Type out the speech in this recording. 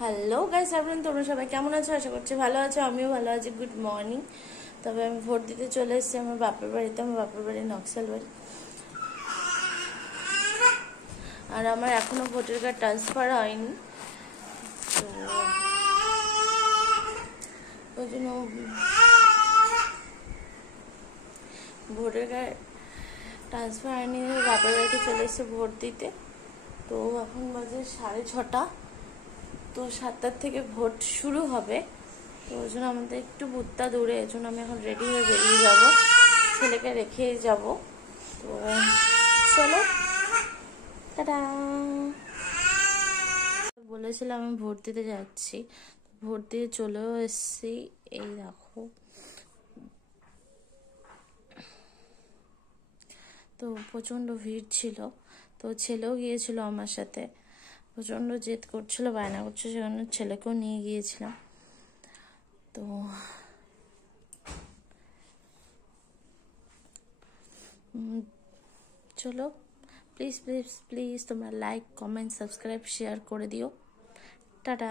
Hello guys, আপনারা তোমরা সবাই কেমন আছো? আশা করছি ভালো আছো, আমিও ভালো আছি। Good morning. তবে আমি ভোট দিতে চলে এসেছি আমার বাপের বাড়িতে। আমার বাপের বাড়ি নকশাল বাড়ি। আর আমার এখনো ভোটার কার্ড ট্রান্সফার হয়নি, তো ওই জন্য ভোটার কার্ড ট্রান্সফার হয়নি, বাপের বাড়িতে চলে এসেছে ভোট দিতে। তো এখন বাজে 6:30। তো 7টার থেকে ভোট শুরু হবে। তো ওই জন্য আমাদের একটু বুথটা দূরে, এই জন্য আমি এখন রেডি হয়ে বেরিয়ে যাব, ছেলেকে রেখে যাব। তো চলো, টাটা। বলেছিলাম আমি ভোট দিতে যাচ্ছি, ভোট দিয়ে চলেও এসেছি। এই দেখো, তো প্রচণ্ড ভিড় ছিল। তো ছেলেও গিয়েছিল আমার সাথে, প্রচণ্ড জেদ করছিল, বায়না করছে, সেজন্য ছেলেকেও নিয়ে গিয়েছিলাম। তো চলো, প্লিজ প্লিজ প্লিজ তোমরা লাইক, কমেন্ট, সাবস্ক্রাইব, শেয়ার করে দিও। টাটা।